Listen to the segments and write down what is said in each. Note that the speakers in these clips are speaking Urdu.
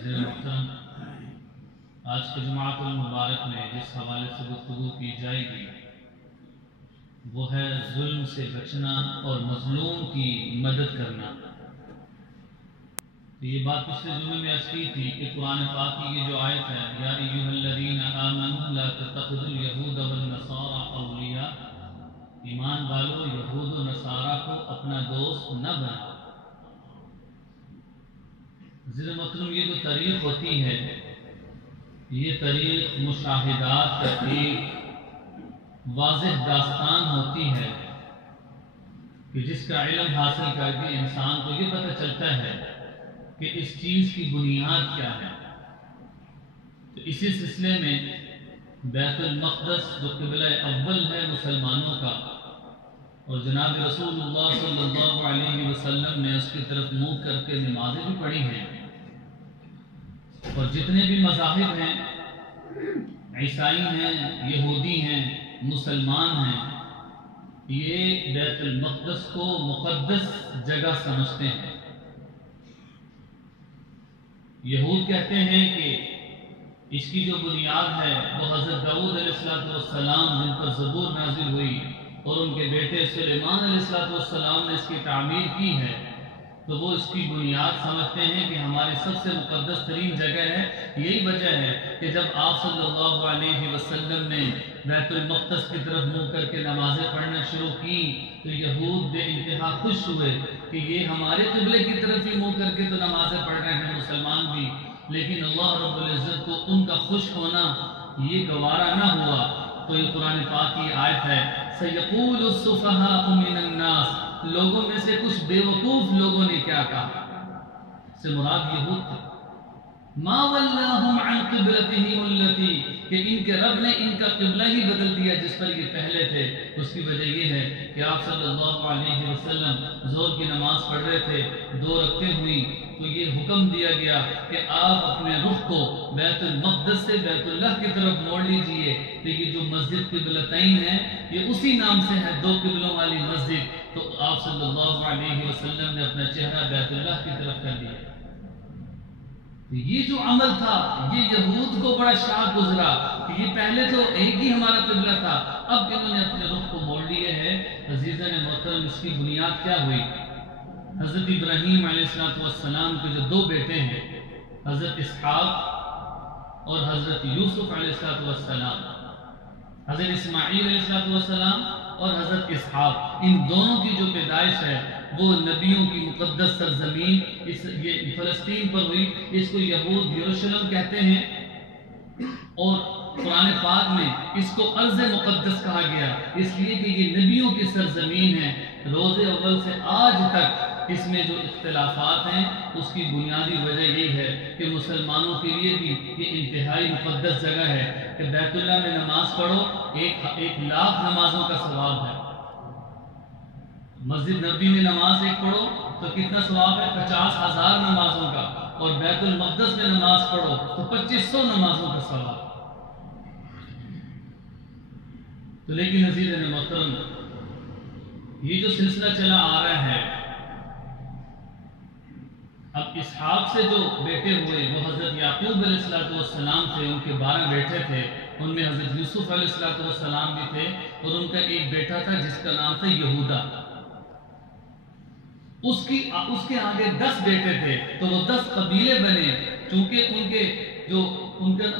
عزیز محترم، آج کے جماعت المبارک میں جس حوالے سے گفتگو کی جائے گی وہ ہے ظلم سے بچنا اور مظلوم کی مدد کرنا۔ یہ بات پچھلے جمعے میں عرض کی تھی کہ قرآن پاک کی یہ جو آیت ہے یا ایھا الذین آمنوا لا تتخذوا اليہود والنصارى اولیاء، ایمان والو یہود و نصارہ کو اپنا دوست نہ بناؤ۔ عزیز محترم، یہ جو تاریخ ہوتی ہے یہ تاریخ مشاہدات کا ایک واضح داستان ہوتی ہے کہ جس کا علم حاصل کر کے انسان کو یہ پتہ چلتا ہے کہ اس چیز کی بنیاد کیا ہے۔ تو اسی سلسلے میں بیت المقدس جو قبلہ اول ہے مسلمانوں کا، اور جناب رسول اللہ صلی اللہ علیہ وسلم نے اس کی طرف منہ کر کے نمازیں بھی پڑھی ہیں، اور جتنے بھی مذاہب ہیں، عیسائی ہیں، یہودی ہیں، مسلمان ہیں، یہ بیت المقدس کو مقدس جگہ سمجھتے ہیں۔ یہود کہتے ہیں کہ اس کی جو بنیاد ہے وہ حضرت داؤد علیہ السلام جن پر زبور نازل ہوئی اور ان کے بیٹے سلیمان علیہ السلام نے اس کی تعمیر کی ہے، تو وہ اس کی بنیاد سمجھتے ہیں کہ ہماری سب سے مقدس ترین جگہ ہے۔ یہی وجہ ہے کہ جب آپ صلی اللہ علیہ وسلم نے بیت المقدس کی طرف منہ کر کے نمازیں پڑھنا شروع کی تو یہود بے انتہا خوش ہوئے کہ یہ ہمارے قبلے کی طرف ہی منہ کر کے تو نمازیں پڑھ رہے ہیں مسلمان بھی، لیکن اللہ رب العزت کو ان کا خوش ہونا یہ گوارا نہ ہوا۔ تو یہ قرآن پاک کی آیت ہے سَيَقُولُ السُّفَهَاءُ مِنَ النَّاسِ، لوگوں میں سے کچھ بے وقوف لوگوں نے کیا کہا، سے مراد یہود تھے، مَا وَلَّاهُمْ عَنْ قِبْلَتِهِمُ الَّتِي، کہ ان کے رب نے ان کا قبلہ ہی بدل دیا جس پر یہ پہلے تھے۔ اس کی وجہ یہ ہے کہ آپ صلی اللہ علیہ وسلم ظہر کی نماز پڑھ رہے تھے، 2 رکعتیں ہوئی تو یہ حکم دیا گیا کہ آپ اپنے رخ کو بیت المقدس سے بیت اللہ کی طرف موڑ لیجئے۔ تو یہ جو مسجد قبلتین ہے یہ اسی نام سے ہے، 2 قبلوں والی مسجد۔ تو آپ صلی اللہ علیہ وسلم نے اپنا چہرہ بیت اللہ کی طرف کر دیا۔ یہ جو عمل تھا یہ یہود کو بڑا شاق گزرا کہ یہ پہلے تو ایک ہی ہمارا قبلہ تھا، اب انہوں نے اپنے رخ کو موڑ لیے ہیں۔ عزیزان محترم، اس کی بنیاد کیا ہوئی؟ حضرت ابراہیم علیہ السلام کے جو 2 بیٹے ہیں، حضرت اسحاق اور حضرت یوسف علیہ السلام، حضرت اسماعیل علیہ السلام اور حضرت اسحاق، ان دونوں کی جو پیدائش ہے وہ نبیوں کی مقدس سرزمین یہ فلسطین پر ہوئی۔ اس کو یہود یروشلم کہتے ہیں، اور قرآن پاک میں اس کو ارض مقدس کہا گیا اس لیے کہ یہ نبیوں کی سرزمین ہے۔ روز اول سے آج تک اس میں جو اختلافات ہیں اس کی بنیادی وجہ یہی ہے کہ مسلمانوں کے لیے بھی یہ انتہائی مقدس جگہ ہے کہ بیت اللہ میں نماز پڑھو 1,00,000 نمازوں کا ثواب ہے۔ مسجد نبی میں نماز ایک پڑھو تو کتنا ثواب ہے؟ 50,000 نمازوں کا، اور بیت المقدس میں نماز پڑھو تو 2,500 نمازوں کا ثواب۔ تو لیکن عزیز محترم، یہ جو سلسلہ چلا آ رہا ہے، اب اسحاق سے جو بیٹے ہوئے وہ حضرت یعقوب علیہ السلام تھے، ان کے 12 بیٹے تھے، ان میں حضرت یوسف علیہ السلام بھی تھے، اور ان کا ایک بیٹا تھا جس کا نام تھا یہودا۔ اس کے آگے 10 بیٹے تھے تو وہ 10 قبیلے بنے، چونکہ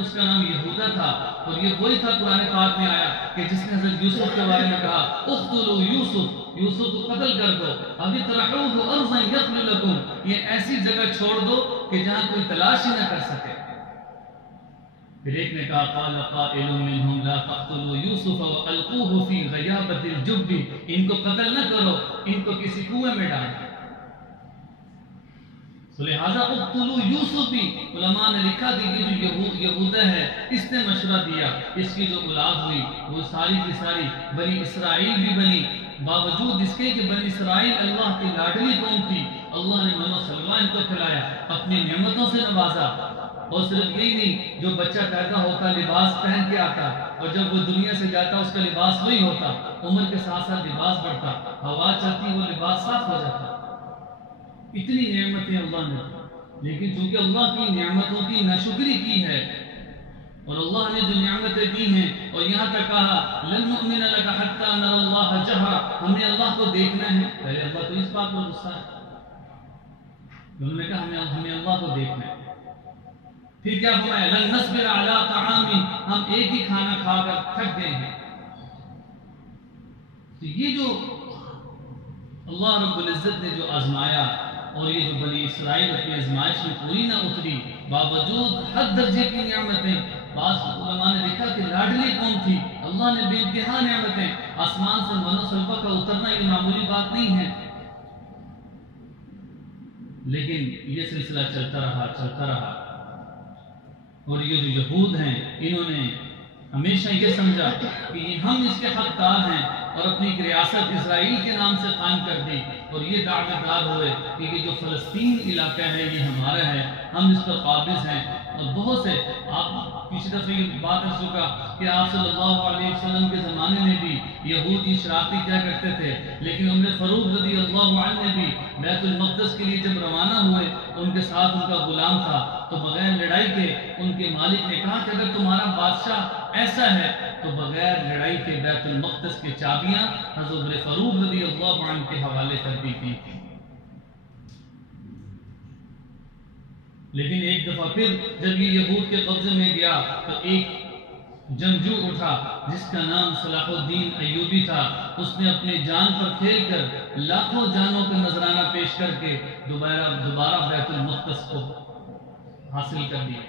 اس کا نام یہودا تھا، اور یہ وہی تھا قرآن پاک میں آیا کہ جس نے حضرت یوسف کے بارے میں کہا اقتلوا یوسف کو قتل کر دو، اب اطرحوه ارضا یخل لکم، یہ ایسی جگہ چھوڑ دو کہ جہاں کوئی تلاش ہی نہ کر سکے۔ پھر ایک نے کہا قال قائل منهم لا تقتلوا یوسف والقوه في غیابۃ الجب، ان کو قتل نہ کرو، ان کو کسی کنویں میں ڈال دو۔ تو لہذا اقتلوا یوسف، علماء نے لکھا کہ یہ جو یہودا ہے اس نے مشورہ دیا، اس کی جو اولاد ہوئی وہ ساری کی ساری بنی اسرائیل بھی بنی، باوجود اس کے کہ بنی اسرائیل اللہ کی لاڈلی قوم تھی، اللہ نے منو سلوہ ان کو کھلایا، اپنی نعمتوں سے نوازا، اور صرف یہی نہیں، جو بچہ پیدا ہوتا لباس پہن کے آتا، اور جب وہ دنیا سے جاتا اس کا لباس وہی ہوتا، عمر کے ساتھ ساتھ لباس بڑھتا، ہوا چلتی وہ لباس صاف ہو جاتا۔ اتنی نعمتیں اللہ نے دی، لیکن چونکہ اللہ کی نعمتوں کی ناشکری کی ہے اور اللہ نے جو نعمتیں دی ہیں، اور یہاں تک کہا لن نؤمن لک حتی نری اللہ جہرا، ہم نے اللہ کو دیکھنا ہے. پہلے اللہ تو اس بات پر غصہ ہے، انہوں نے کہا ہمیں اللہ کو دیکھنا ہے. پھر کیا فرمایا لن نصبر علی طعام، ہم ایک ہی کھانا کھا کر تھک گئے ہیں. تو یہ جو اللہ رب العزت نے جو آزمایا، اور یہ جو بنی اسرائیل اپنی آزمائش میں پوری نہ اتری، باوجود حد درجے کی نعمتیں. بعض علماء نے دیکھا کہ لاڈلی قوم تھی، اللہ نے بے انتہا نعمتیں، آسمان سے من و سلوہ کا اترنا یہ معمولی بات نہیں ہے. لیکن یہ سلسلہ چلتا رہا، اور یہ جو یہود ہیں انہوں نے ہمیشہ یہ سمجھا کہ ہم اس کے حقدار ہیں، اور اپنی ایک ریاست اسرائیل کے نام سے قائم کر دی، اور یہ دعوے دار ہوئے کہ یہ جو فلسطین علاقہ ہے یہ ہمارا ہے، ہم اس پر قابض ہیں. اور بہت سے، آپ پچھلی دفعہ یہ بات کر چکا کہ آپ صلی اللہ علیہ وسلم کے زمانے میں بھی یہودی شرارتی کیا کرتے تھے، لیکن عمر فاروق رضی اللہ عنہ نے بھی بیت المقدس کے لیے جب روانہ ہوئے، ان کے ساتھ ان کا غلام تھا، تو بغیر لڑائی کے ان کے مالک نے کہا کہ اگر تمہارا بادشاہ ایسا ہے تو بغیر لڑائی کے بیت المقدس کی چابیاں حضرت عمر فاروق رضی اللہ عنہ کے حوالے کر دی تھی. لیکن ایک دفعہ پھر جب یہ یہود کے قبضے میں گیا تو ایک جنگجو اٹھا جس کا نام صلاح الدین ایوبی تھا. اس نے اپنی جان پر کھیل کر لاکھوں جانوں کا نذرانہ پیش کر کے دوبارہ بیت المقدس کو حاصل کر دیا.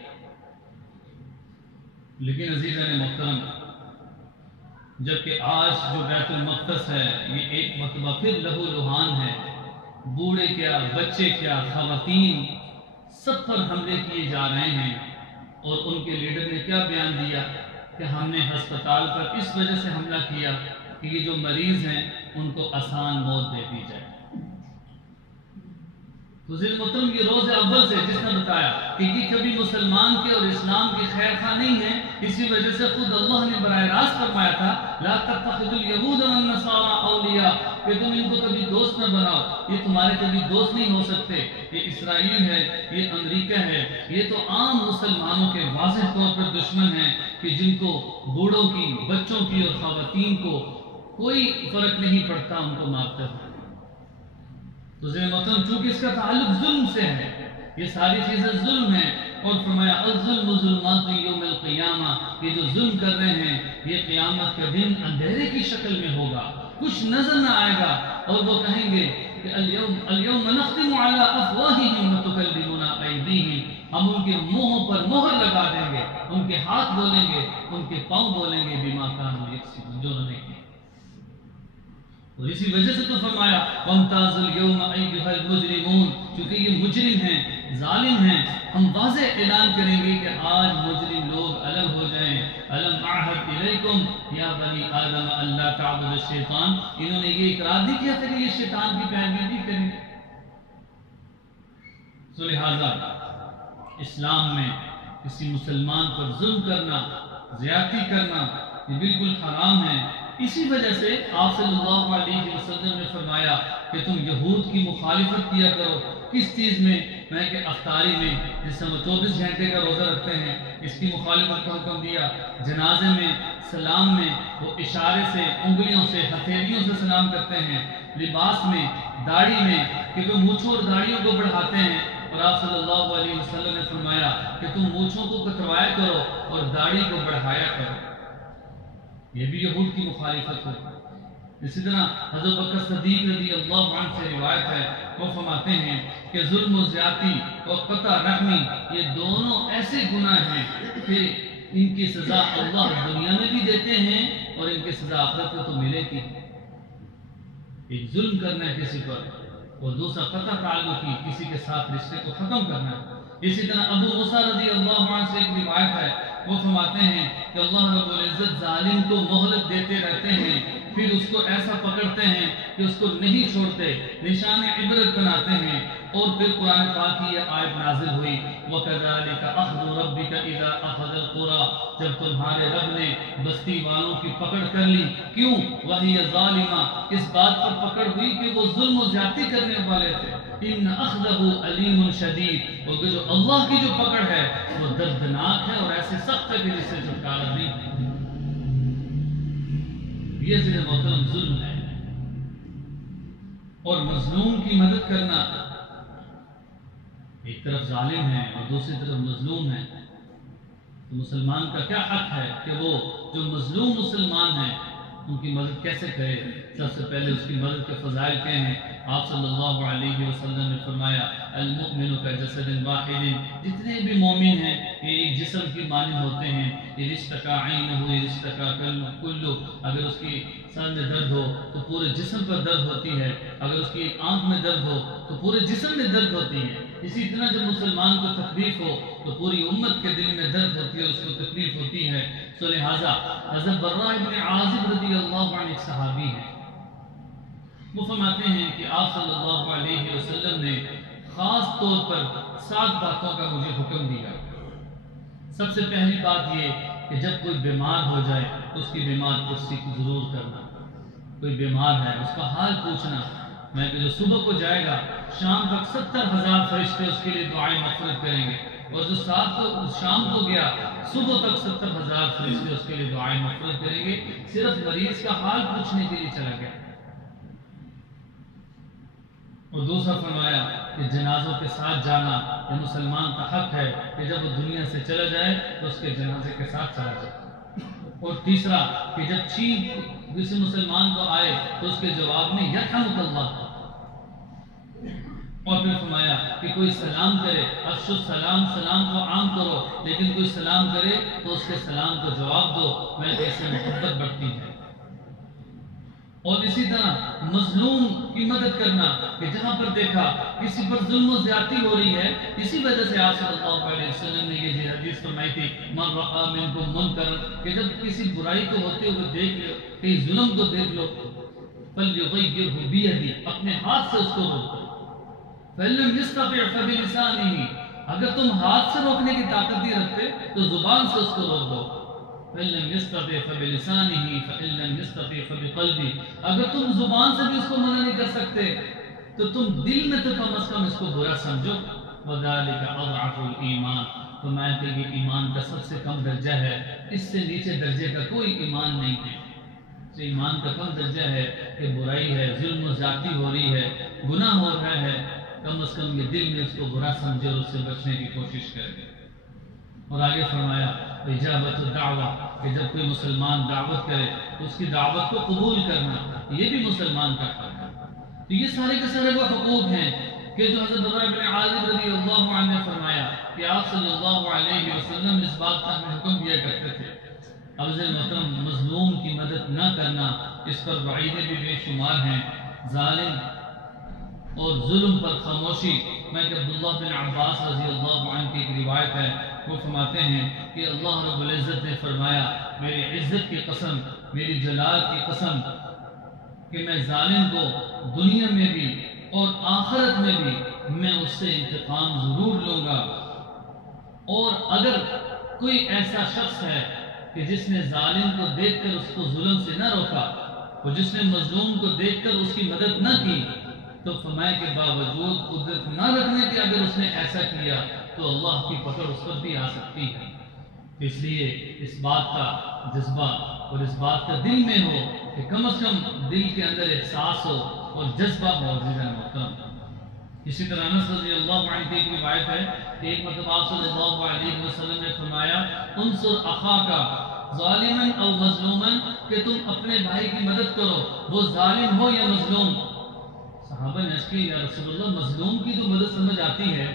لیکن عزیزان محترم، جبکہ آج جو بیت المقدس ہے یہ ایک مرتبہ پھر لہو لہان ہے، بوڑھے کیا، بچے کیا، خواتین سب پر حملے کیے جا رہے ہیں. اور ان کے لیڈر نے کیا بیان دیا کہ ہم نے ہسپتال پر اس وجہ سے حملہ کیا کہ یہ جو مریض ہیں ان کو آسان موت دے دی جائے. تو ذی المحترم یہ روز اول سے جس نے بتایا کہ یہ کبھی مسلمان کے اور اسلام کے خیر خواہ نہیں ہے، اسی وجہ سے خود اللہ نے براہ راست فرمایا تھا لا تتخذوا اليهود والنصارى اولیاء، کہ تم ان کو کبھی دوست نہ بناؤ، یہ تمہارے کبھی دوست نہیں ہو سکتے. یہ اسرائیل ہے، یہ امریکہ ہے، یہ تو عام مسلمانوں کے واضح طور پر دشمن ہیں کہ جن کو بوڑھوں کی، بچوں کی اور خواتین کو کوئی فرق نہیں پڑتا، ان کو مارتے ہیں. تو ذی المحترم چونکہ اس کا تعلق ظلم سے ہے، یہ ساری چیزیں ظلم ہیں. اور فرمایا الظلم ظلمات یوم القیامہ، یہ جو ظلم کر رہے ہیں یہ قیامت کے دن اندھیرے کی شکل میں ہوگا، کچھ نظر نہ آئے گا. اور وہ کہیں گے کہ اليوم نختم علی افواہہم وتکلمنا ایدیہم، ہم ان کے منہوں پر مہر لگا دیں گے، ان کے ہاتھ بولیں گے، ان کے پاؤں بولیں گے بما کانوا یکسبون، جو انہوں نے کیا. اور اسی وجہ سے تو فرمایا وَامْتَازُوا الْيَوْمَ أَيُّهَا الْمُجْرِمُونَ، چونکہ یہ مجرم ہیں، ظالم ہیں، ہم واضح اعلان کریں گے کہ آج مجرم لوگ الگ ہو جائیں. أَلَمْ أَعْهَدْ إِلَيْكُمْ يَا بَنِي آدَمَ أَلَّا تَعْبُدُوا الشَّيْطَانَ، انہوں نے یہ اقرار نہیں کیا تھا کہ یہ شیطان کی پیروی نہیں کریں گے. تو لہٰذا اسلام میں کسی مسلمان پر ظلم کرنا، زیادتی کرنا یہ بالکل حرام ہے. اسی وجہ سے آپ صلی اللہ علیہ وسلم نے فرمایا کہ تم یہود کی مخالفت کیا کرو. کس چیز میں؟ میں کہ افطاری میں، جس سے وہ 24 گھنٹے کا روزہ رکھتے ہیں، اس کی مخالفت کا حکم دیا. جنازے میں، سلام میں وہ اشارے سے، انگلیوں سے، ہتھیلیوں سے سلام کرتے ہیں. لباس میں، داڑھی میں کہ وہ مونچھوں اور داڑھیوں کو بڑھاتے ہیں. اور آپ صلی اللہ علیہ وسلم نے فرمایا کہ تم مونچھوں کو کتروایا کرو اور داڑھی کو بڑھایا کرو. یہ بھی یہود کی مخالفت ہے. اسی طرح حضرت بکر صدیق رضی اللہ عنہ سے روایت ہے، وہ فرماتے ہیں کہ ظلم و زیادتی اور قطع رحمی یہ دونوں ایسے گناہ ہیں کہ ان کی سزا اللہ دنیا میں بھی دیتے ہیں اور ان کی سزا آخرت میں تو ملے گی. ایک ظلم کرنا ہے کسی پر، اور دوسرا قطع تعلقی، کسی کے ساتھ رشتے کو ختم کرنا ہے. اسی طرح ابو موسیٰ رضی اللہ عنہ سے ایک روایت ہے، وہ فرماتے ہیں کہ اللہ رب العزت ظالم کو مہلت دیتے رہتے ہیں، پھر اس کو ایسا پکڑتے ہیں کہ اس کو نہیں چھوڑتے، نشان عبرت بناتے ہیں. اور پھر قرآن پاک کی یہ آیت نازل ہوئی وَكَذَلِكَ أَخْذُ رَبِّكَ إِذَا أَخَذَ الْقُرَىٰ، جب تمہارے رب نے بستی والوں کی پکڑ کر لی، کیوں؟ وَهِيَ ظَالِمَةٌ، اس بات پر پکڑ ہوئی کہ وہ ظلم و زیادتی کرنے والے تھے، إِنَّ أَخْذَهُ أَلِيمٌ شَدِيدٌ، اور جو اللہ کی جو پکڑ ہے وہ دردناک ہے اور ایسے سخت ہے کہ جس سے چھٹکارا نہیں ہے۔ یہ عزیز محترم ظلم ہے، اور مظلوم کی مدد کرنا، ایک طرف ظالم ہے اور دوسری طرف مظلوم ہے، تو مسلمان کا کیا حق ہے کہ وہ جو مظلوم مسلمان ہیں ان کی مدد کیسے کرے؟ سب سے پہلے اس کی مدد کے فضائل کیا ہیں؟ آپ صلی اللہ علیہ وسلم نے فرمایا المؤمن کجسد واحد، جتنے بھی مومن ہیں یہ ایک جسم کی مانند ہوتے ہیں، اذا اشتکا عینہ اذا اشتکا کلہ، اگر اس کی سر میں درد ہو تو پورے جسم پر درد ہوتی ہے، اگر اس کی آنکھ میں درد ہو تو پورے جسم میں درد ہوتی ہے، اسی طرح جب مسلمان کو تکلیف ہو تو پوری امت کے دل میں درد ہوتی ہے، اس کو تکلیف ہوتی ہے۔ تو لہٰذا حضرت براء بن عازب رضی اللہ عنہ ایک صحابی ہیں، وہ فرماتے ہیں کہ آپ صلی اللہ علیہ وسلم نے خاص طور پر 7 باتوں کا مجھے حکم دیا۔ سب سے پہلی بات یہ کہ جب کوئی بیمار ہو جائے تو اس کی بیمار پرسی ضرور کرنا، کوئی بیمار ہے اس کا حال پوچھنا، میں کہ جو صبح کو جائے گا شام تک 70,000 فرشتے اس کے لیے دعائیں مغفرت کریں گے، اور جو شام کو گیا صبح تک 70,000 فرشتے اس کے لیے دعائیں مغفرت کریں گے، صرف مریض کا حال پوچھنے کے لیے چلا گیا۔ اور دوسرا فرمایا کہ جنازوں کے ساتھ جانا یہ مسلمان کا حق ہے کہ جب وہ دنیا سے چلا جائے تو اس کے جنازے کے ساتھ چلا جائے۔ اور تیسرا کہ جب چھینک کسی مسلمان کو آئے تو اس کے جواب میں یرحمک اللہ، اور پھر فرمایا کہ کوئی سلام کرے افش السلام، سلام کو عام کرو، لیکن کوئی سلام کرے تو اس کے سلام کو جواب دو، میں ایسے محبت بڑھتی ہے۔ اور اسی طرح مظلوم کی مدد کرنا کہ جہاں پر دیکھا کسی پر ظلم و زیادتی ہو رہی ہے، اسی وجہ سے آپ صلی اللہ علیہ وسلم نے یہ حدیث فرمائی تھی من رأى منکم منکرا، کہ جب کسی برائی کو ہوتے ہوئے دیکھ لو، کہیں ظلم کو دیکھ لو، فلیغیرہ بیدہ، اپنے ہاتھ سے اس کو روکو، فإن لم يستطع فبلسانہ، اگر تم ہاتھ سے روکنے کی طاقت نہیں رکھتے تو زبان سے اس کو روک دو، فإن لم يستطع فبلسانہ فإن لم يستطع فبقلبہ، اگر تم زبان سے بھی اس کو منع نہیں کر سکتے تو تم دل میں تو کم از کم اس کو برا سمجھو، وذلک اضعف الایمان، فرمایا کہ یہ ایمان کا سب سے کم درجہ ہے، اس سے نیچے درجے کا کوئی ایمان نہیں ہے۔ تو ایمان کا کم درجہ ہے کہ برائی ہے، ظلم و زیادتی ہو رہی ہے، گناہ ہو رہا ہے، کم از کم یہ دل میں اس کو برا سمجھے اور اس سے بچنے کی کوشش کرے۔ اور آگے فرمایا اجابت الدعوہ، کہ جب کوئی مسلمان دعوت کرے تو اس کی دعوت کو قبول کرنا، یہ بھی مسلمان کا حق ہے۔ تو یہ سارے کے سارے وہ حقوق ہیں کہ جو حضرت براء بن عازب رضی اللہ عنہ نے فرمایا کہ آپ صلی اللہ علیہ وسلم اس بات کا ہمیں حکم دیا کرتے تھے۔ عزیز محترم، مظلوم کی مدد نہ کرنا، اس پر وعیدیں بھی بے شمار ہیں۔ ظالم اور ظلم پر خاموشی، میں کہ عبداللہ بن عباس رضی اللہ عنہ کی ایک روایت ہے، وہ فرماتے ہیں کہ اللہ رب العزت نے فرمایا میری عزت کی قسم، میری جلال کی قسم، کہ میں ظالم کو دنیا میں بھی اور آخرت میں بھی میں اس سے انتقام ضرور لوں گا۔ اور اگر کوئی ایسا شخص ہے کہ جس نے ظالم کو دیکھ کر اس کو ظلم سے نہ روکا، اور جس نے مظلوم کو دیکھ کر اس کی مدد نہ کی، تو فرمایا کے باوجود قدرت نہ رکھنے کے اگر اس نے ایسا کیا تو اللہ کی پکڑ اس پر بھی آ سکتی ہے۔ اس لیے اس بات کا جذبہ اور اس بات کا دل میں ہو کہ کم از کم دل کے اندر احساس ہو اور جذبہ ہو۔ عزیزاً محترم، اسی طرح انس رضی اللہ عنہ کی ایک روایت ہے کہ ایک مرتبہ آپ صلی اللہ علیہ وسلم نے فرمایا انصر اخاک ظالما او مظلوما، کہ تم اپنے بھائی کی مدد کرو وہ ظالم ہو یا مظلوم۔ صحابہ نے کہ یا رسول اللہ مظلوم کی تو مدد سمجھ آتی ہے،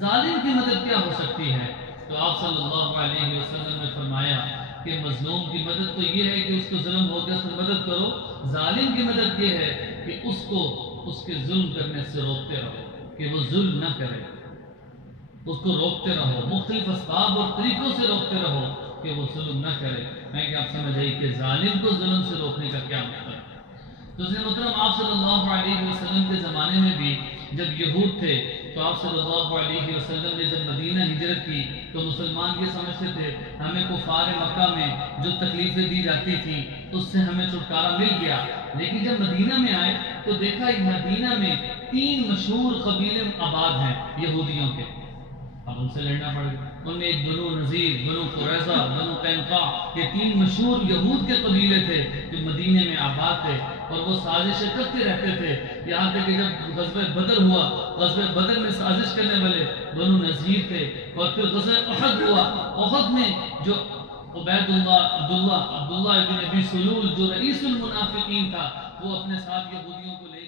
ظالم کی مدد کیا ہو سکتی ہے؟ تو آپ صلی اللہ علیہ وسلم نے فرمایا کہ مظلوم کی مدد تو یہ ہے کہ اس کو ظلم ہو کے اس کی مدد کرو، ظالم کی مدد یہ ہے کہ اس کو اس کے ظلم کرنے سے روکتے رہو کہ وہ ظلم نہ کرے، اس کو روکتے رہو، مختلف اسباب اور طریقوں سے روکتے رہو کہ وہ ظلم نہ کرے۔ میں کہ آپ سمجھ آئی کہ ظالم کو ظلم سے روکنے کا کیا مطلب ہے۔ تو محترم، آپ صلی اللہ علیہ وسلم کے زمانے میں بھی جب یہود تھے تو آپ صلی اللہ علیہ وسلم نے جب مدینہ ہجرت کی تو مسلمان یہ سمجھتے تھے ہمیں کفار مکہ میں جو تکلیفیں دی جاتی تھی اس سے ہمیں چھٹکارا مل گیا، لیکن جب مدینہ میں آئے تو دیکھا مدینہ میں 3 مشہور قبیلے آباد ہیں یہودیوں کے، اب ان سے لڑنا پڑ گیا۔ ان میں ایک بنو نذیر، بنو قریظہ، بنو قینقاع، یہ 3 مشہور یہود کے قبیلے تھے جو مدینے میں آباد تھے، اور وہ سازشیں کرتے رہتے تھے، یہاں تک کہ جب غزوہ بدر ہوا، غزوہ بدر میں سازش کرنے والے بنو نذیر تھے، اور پھر غزوہ احد ہوا، احد میں جو عبداللہ ابن ابی سلول جو رئیس المنافقین تھا، وہ اپنے ساتھ یہودیوں کو لے